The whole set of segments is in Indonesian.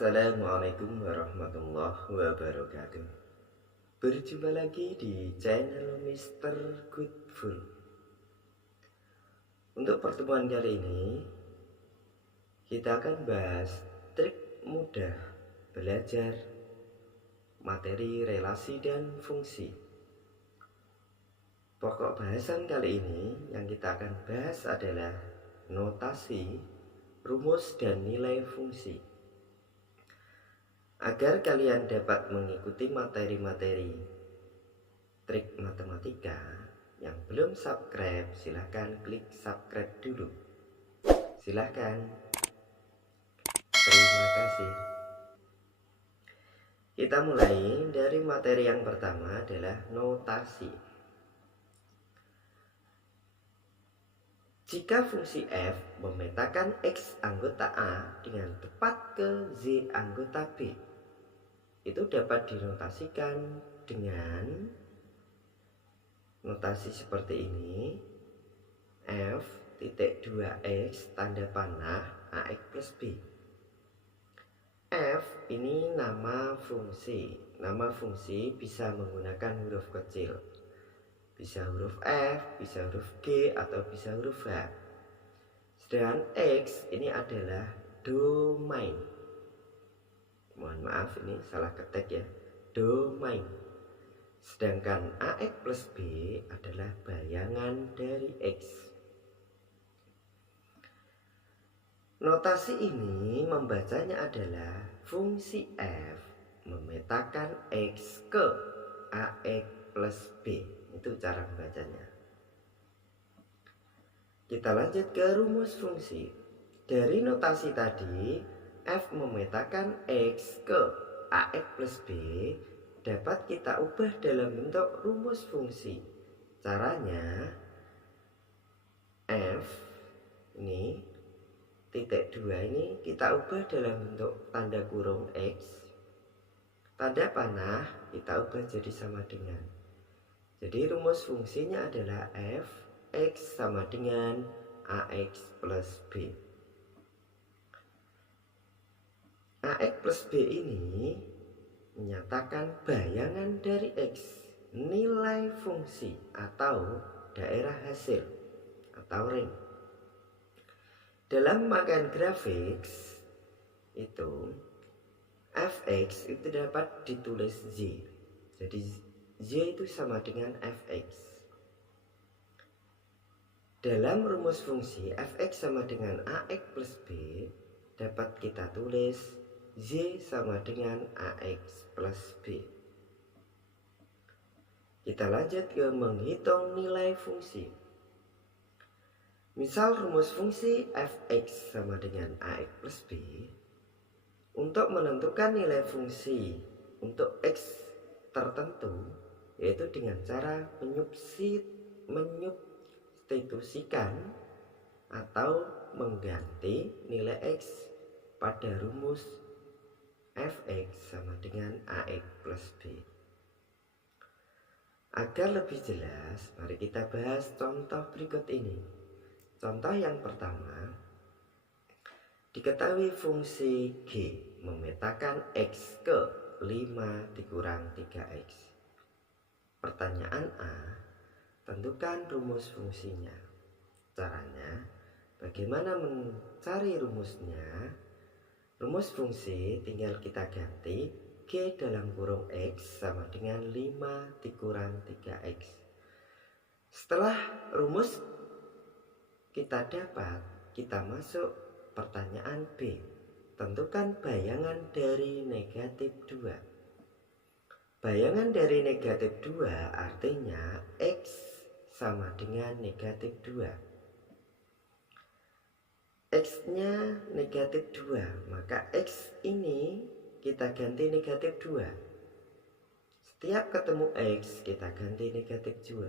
Assalamualaikum warahmatullahi wabarakatuh. Berjumpa lagi di channel Mr. Goodful. Untuk pertemuan kali ini kita akan bahas trik mudah belajar materi relasi dan fungsi. Pokok bahasan kali ini yang kita akan bahas adalah notasi, rumus, dan nilai fungsi. Agar kalian dapat mengikuti materi-materi trik matematika, yang belum subscribe silahkan klik subscribe dulu. Silahkan. Terima kasih. Kita mulai dari materi yang pertama adalah notasi. Jika fungsi f memetakan x anggota A dengan tepat ke z anggota B, itu dapat dinotasikan dengan notasi seperti ini. F titik 2x tanda panah ax plus b. F ini nama fungsi. Nama fungsi bisa menggunakan huruf kecil, bisa huruf F, bisa huruf G, atau bisa huruf H. Sedangkan X ini adalah domain. Mohon maaf, ini salah ketik ya, domain. Sedangkan AX plus B adalah bayangan dari X. Notasi ini membacanya adalah fungsi F memetakan X ke AX plus B. Itu cara membacanya. Kita lanjut ke rumus fungsi. Dari notasi tadi, F memetakan X ke AX plus B dapat kita ubah dalam bentuk rumus fungsi. Caranya, F ini titik 2 ini kita ubah dalam bentuk tanda kurung X, tanda panah kita ubah jadi sama dengan. Jadi rumus fungsinya adalah F X sama dengan AX plus B. AX plus B ini menyatakan bayangan dari X, nilai fungsi atau daerah hasil atau ring. Dalam makan grafik itu fx itu dapat ditulis z. Jadi z itu sama dengan fx. Dalam rumus fungsi fx sama dengan ax plus b dapat kita tulis z sama dengan ax plus b. Kita lanjut ke menghitung nilai fungsi. Misal rumus fungsi fx sama dengan ax plus b, untuk menentukan nilai fungsi untuk x tertentu, yaitu dengan cara menyubstitusikan atau mengganti nilai x pada rumus fx sama dengan ax plus b. Agar lebih jelas, mari kita bahas contoh berikut ini. Contoh yang pertama, diketahui fungsi G memetakan X ke 5 dikurang 3X. Pertanyaan A, tentukan rumus fungsinya. Caranya, bagaimana mencari rumusnya? Rumus fungsi tinggal kita ganti G dalam kurung X sama dengan 5 dikurang 3X. Setelah rumus kita dapat, kita masuk pertanyaan B. Tentukan bayangan dari negatif 2. Bayangan dari negatif 2 artinya X sama dengan negatif 2. X-nya negatif 2, maka X ini kita ganti negatif 2. Setiap ketemu X kita ganti negatif 2.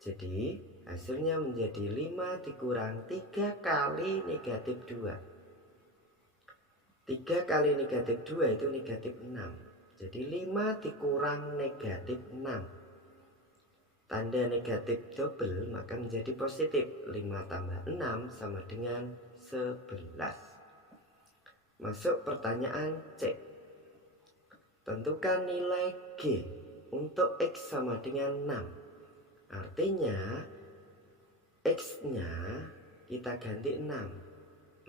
Jadi hasilnya menjadi 5 dikurang 3 kali negatif 2. 3 kali negatif 2 itu negatif 6. Jadi 5 dikurang negatif 6. Tanda negatif double maka menjadi positif. 5 tambah 6 sama dengan 11. Masuk pertanyaan C. Tentukan nilai G untuk X sama dengan 6. Artinya X-nya kita ganti 6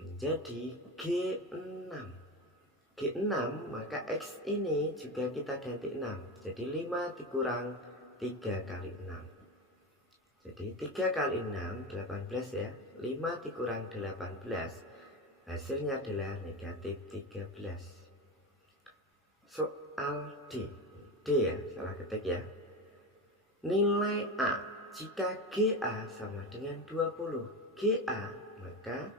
menjadi G6. G6 maka X ini juga kita ganti 6. Jadi 5 dikurang 3 kali 6. Jadi 3 kali 6 18 ya. 5 dikurang 18 hasilnya adalah negatif 13. Soal D. D ya, salah ketik ya. Nilai A jika GA sama dengan 20. GA maka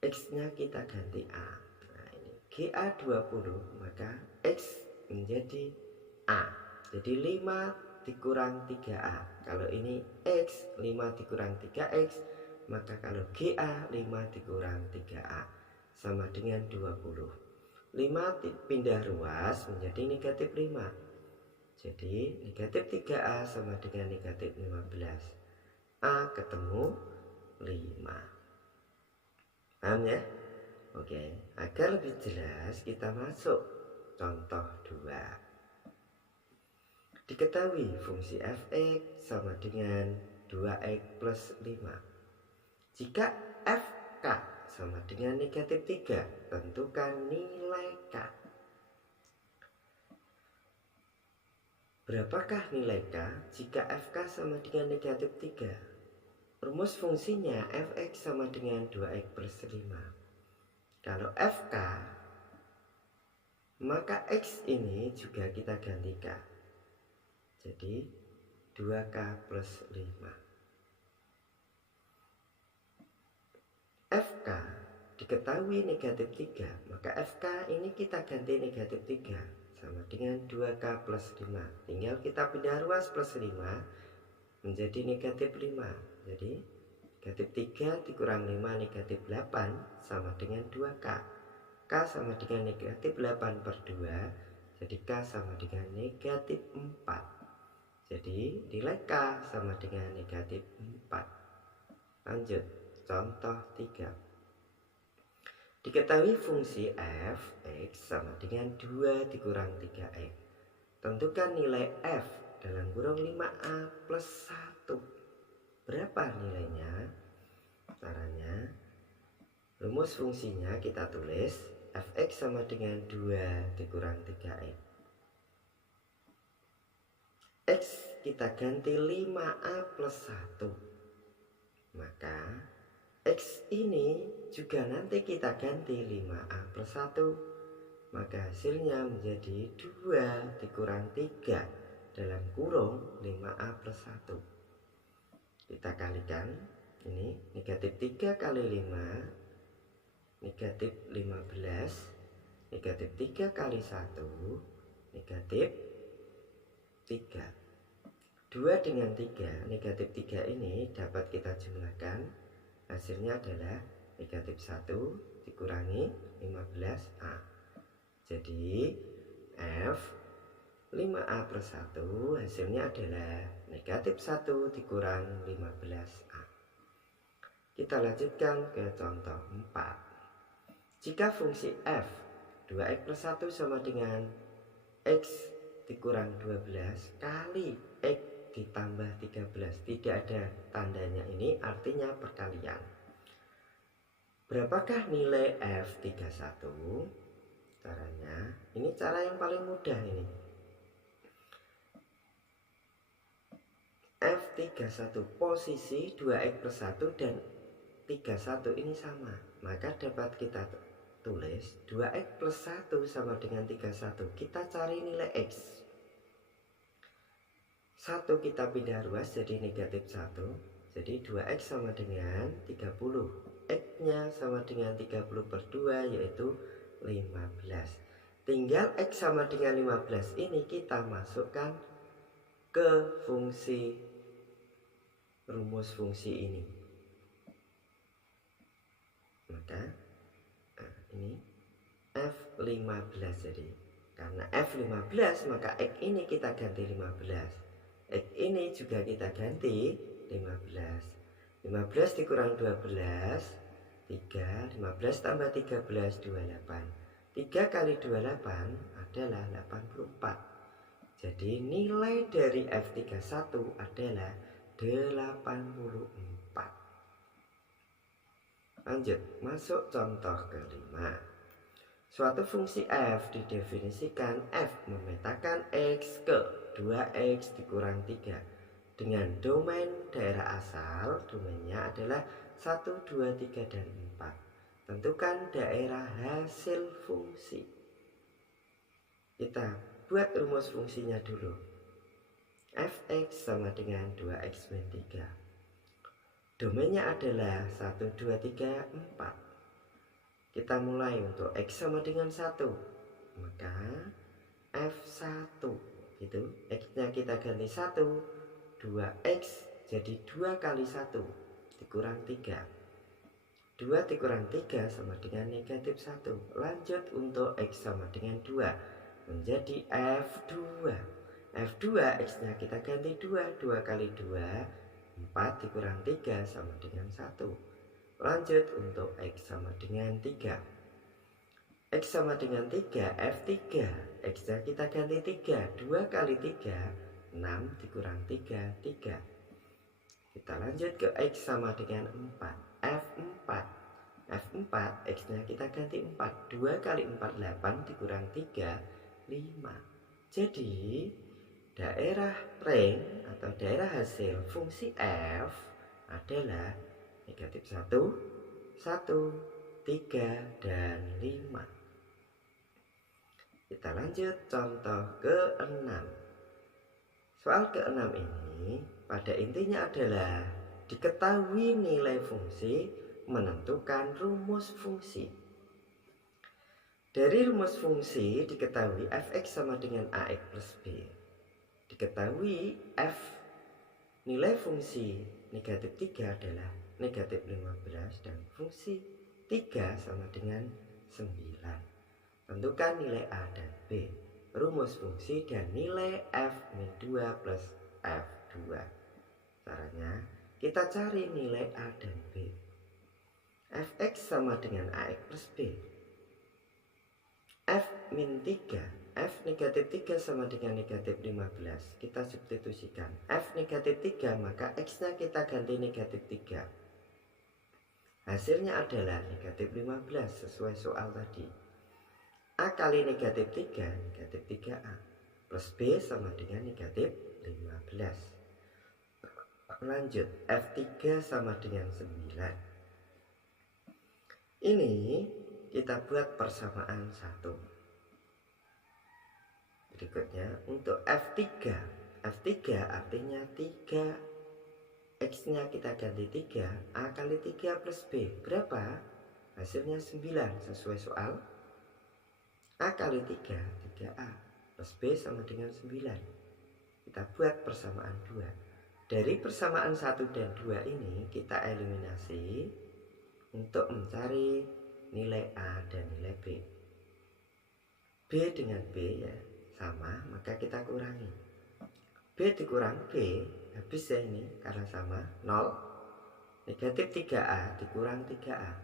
X-nya kita ganti A. Nah ini GA 20 maka X menjadi A. Jadi 5 dikurang 3A. Kalau ini X 5 dikurang 3X, maka kalau GA 5 dikurang 3A sama dengan 20. 5 pindah ruas menjadi negatif 5. Jadi negatif 3A sama dengan negatif 15. A ketemu 5. Paham ya? Oke, agar lebih jelas kita masuk contoh 2. Diketahui fungsi f(x) sama dengan 2x plus 5. Jika fk sama dengan negatif 3, tentukan nilai k. Berapakah nilai k jika fk sama dengan negatif 3? Rumus fungsinya fx sama dengan 2x plus 5. Kalau fk, maka x ini juga kita ganti k. Jadi 2k plus 5. FK diketahui negatif 3, maka FK ini kita ganti negatif 3 sama dengan 2K plus 5. Tinggal kita pindah ruas plus 5 menjadi negatif 5. Jadi negatif 3 dikurang 5 negatif 8 sama dengan 2K. K sama dengan negatif 8 per 2. Jadi K sama dengan negatif 4. Jadi nilai K sama dengan negatif 4. Lanjut contoh 3. Diketahui fungsi f(x) sama dengan 2 dikurang 3x. Tentukan nilai f dalam kurung 5a plus 1. Berapa nilainya? Caranya, rumus fungsinya kita tulis f(x) sama dengan 2 dikurang 3x. X kita ganti 5a plus 1. Maka X ini juga nanti kita ganti 5A plus 1. Maka hasilnya menjadi 2 dikurang 3 dalam kurung 5A plus 1. Kita kalikan. Ini negatif 3 kali 5 negatif 15. Negatif 3 kali 1 negatif 3. 2 dengan 3, negatif 3 ini dapat kita jumlahkan. Hasilnya adalah negatif 1 dikurangi 15A. Jadi F 5A plus 1 hasilnya adalah negatif 1 dikurang 15A. Kita lanjutkan ke contoh 4. Jika fungsi F 2x plus 1 sama dengan X dikurang 12 kali X ditambah 13, tidak ada tandanya, ini artinya perkalian. Berapakah nilai F31? Caranya, ini cara yang paling mudah ini. F31 posisi 2x plus 1 dan 31 ini sama, maka dapat kita tulis 2x plus 1 sama dengan 31. Kita cari nilai X. 1 kita pindah ruas jadi negatif 1. Jadi 2x sama dengan 30. X nya sama dengan 30 per 2 yaitu 15. Tinggal X sama dengan 15 ini kita masukkan ke fungsi rumus fungsi ini. Maka ini F15 jadi. Karena F15 maka X ini kita ganti 15. X ini juga kita ganti 15. 15 dikurang 12 3, 15 tambah 13, 28. 3 kali 28 adalah 84. Jadi nilai dari F31 adalah 84. Lanjut, masuk contoh kelima. Suatu fungsi f didefinisikan f memetakan x ke 2x dikurang 3 dengan domain daerah asal. Domainnya adalah 1, 2, 3, dan 4. Tentukan daerah hasil fungsi. Kita buat rumus fungsinya dulu. Fx sama dengan 2x min 3. Domainnya adalah 1, 2, 3, 4. Kita mulai untuk x sama dengan 1. Maka F1 itu x-nya kita ganti 1. 2x jadi 2 kali 1 dikurang 3. 2 dikurang 3 sama dengan negatif 1. Lanjut untuk x sama dengan 2 menjadi F2. F2 x-nya kita ganti 2. 2 kali 2 4 dikurang 3 sama dengan 1. Lanjut untuk x sama dengan 3. X sama dengan 3, F3 x-nya kita ganti 3. 2 kali 3 6 dikurang 3 3. Kita lanjut ke x sama dengan 4. F4 x-nya kita ganti 4. 2 kali 4 8 dikurang 3 5. Jadi daerah range atau daerah hasil fungsi f adalah negatif 1, 1, 3, dan 5. Kita lanjut contoh ke-6. Soal ke-6 ini pada intinya adalah diketahui nilai fungsi menentukan rumus fungsi. Dari rumus fungsi diketahui fx sama dengan ax plus b. Diketahui f nilai fungsi negatif 3 adalah negatif 15 dan fungsi 3 sama dengan 9. Tentukan nilai a dan b. Rumus fungsi dan nilai f min 2 plus f2. Caranya kita cari nilai a dan b. Fx sama dengan ax plus b. F min 3, F negatif 3 sama dengan negatif 15. Kita substitusikan F negatif 3, maka X-nya kita ganti negatif 3. Hasilnya adalah negatif 15 sesuai soal tadi. A kali negatif 3, negatif 3A. Plus B sama dengan negatif 15. Lanjut, F3 sama dengan 9. Ini kita buat persamaan 1. Berikutnya untuk F3. F3 artinya 3. X-nya kita ganti 3. A kali 3 plus B. Berapa? Hasilnya 9 sesuai soal. A kali 3, 3A. Plus B sama dengan 9. Kita buat persamaan 2. Dari persamaan 1 dan 2 ini kita eliminasi untuk mencari nilai A dan nilai B. B dengan B ya sama, maka kita kurangi. B dikurang B, habis ya ini karena sama, 0. Negatif 3A dikurang 3A,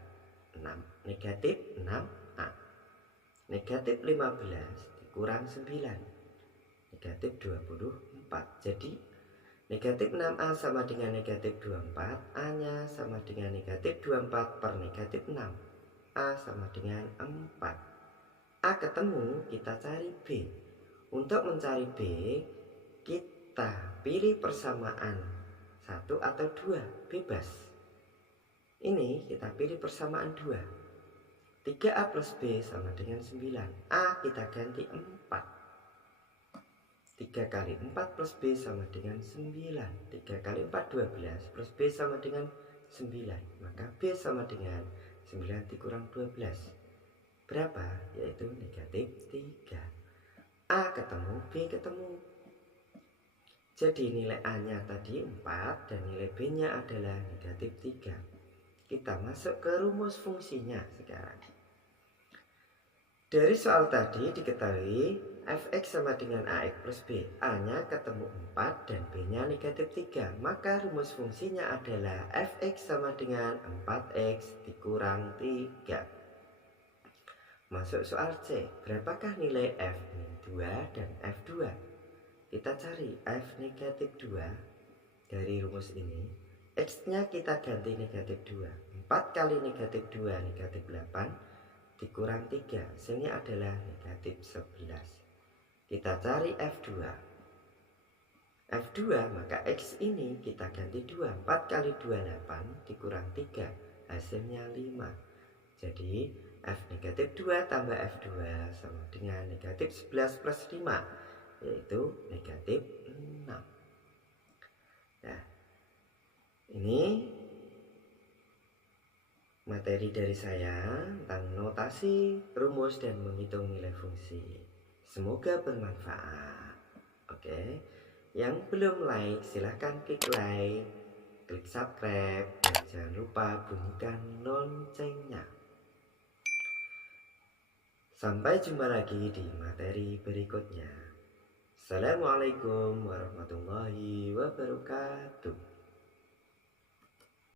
6. Negatif 6A. Negatif 15 dikurang 9, negatif 24. Jadi negatif 6A sama dengan negatif 24. A nya sama dengan negatif 24 per negatif 6. A sama dengan 4. A ketemu, kita cari B. Untuk mencari B, kita pilih persamaan 1 atau 2, bebas. Ini kita pilih persamaan 2. 3A plus B sama dengan 9. A kita ganti 4. 3 kali 4 plus B sama dengan 9. 3 kali 4 12 plus B sama dengan 9. Maka B sama dengan 9 dikurang 12. Berapa? Yaitu negatif 3. A ketemu, B ketemu. Jadi nilai A nya tadi 4 dan nilai B nya adalah negatif 3. Kita masuk ke rumus fungsinya sekarang. Dari soal tadi diketahui fx sama dengan ax plus b. A-nya ketemu 4 dan B-nya negatif 3. Maka rumus fungsinya adalah fx sama dengan 4x dikurang 3. Masuk soal C. Berapakah nilai f min 2 dan f2? Kita cari f negatif 2 dari rumus ini. X-nya kita ganti negatif 2. 4 kali negatif 2 negatif 8 dikurang 3, sini adalah negatif 11. Kita cari F2. F2 maka X ini kita ganti 2. 4 kali 2 8 dikurang 3, hasilnya 5. Jadi F negatif 2 tambah F2 sama dengan negatif 11 plus 5, yaitu negatif 6. Nah, ini materi dari saya tentang notasi, rumus, dan menghitung nilai fungsi. Semoga bermanfaat. Oke, yang belum like silahkan klik like, klik subscribe, dan jangan lupa bunyikan loncengnya. Sampai jumpa lagi di materi berikutnya. Assalamualaikum warahmatullahi wabarakatuh.